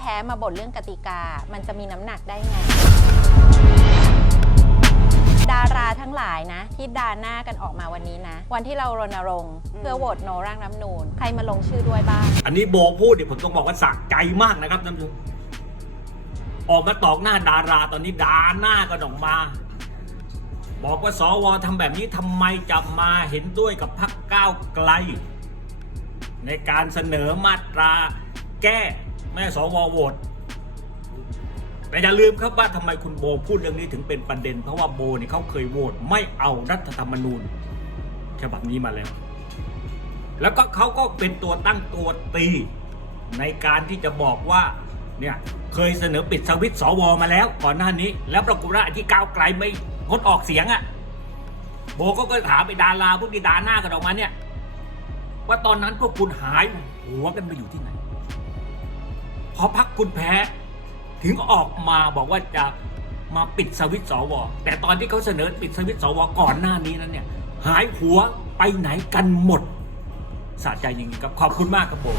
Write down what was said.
พ้มาบ่นเรื่องกติกา มันจะมีน้ำหนักได้ไง ดาราทั้งหลายนะ ที่ดาหน้ากันออกมาวันนี้นะ วันที่เรารณรงค์เพื่อโหวตโนร่างน้ำนูนใครมาลงชื่อด้วยบ้าง อันนี้โบพูดเนี่ยผมต้องบอกว่าสะใจมากนะครับท่านผู้ชมออกมาตอกหน้าดาราตอนนี้ดาหน้ากันออกมา บอกว่าสวทำแบบนี้ทำไมจะมาเห็นด้วยกับพรรคก้าวไกล ในการเสนอมาตราแก้ แม่สวโหวตแต่อย่าลืมครับว่าทำไมคุณโบพูดเรื่องนี้ถึงเป็นประเด็น เพราะว่าโบเนี่ยเขาเคยโหวตไม่เอารัฐธรรมนูญฉบับนี้มาแล้ว แล้วก็เขาก็เป็นตัวตั้งตัวตีในการที่จะบอกว่าเนี่ยเคยเสนอปิดสวิตสวมาแล้วก่อนหน้านี้ แล้วปรากฏว่าที่ก้าวไกลไม่งดออกเสียงอะ่ะโบก็ก็ถามไปดาราพวกที่ดาหน้ากันออกมาเนี่ย ว่าตอนนั้นพวกคุณหายหัวกันไปอยู่ที่ไหน อพักคุณแพ้ ถึงออกมาบอกว่าจะมาปิดสวิตสว แต่ตอนที่เขาเสนอปิดสวิตสวก่อนหน้านี้นั้นเนี่ย หายหัวไปไหนกันหมดสะใจจริงๆครับขอบคุณมากครับผม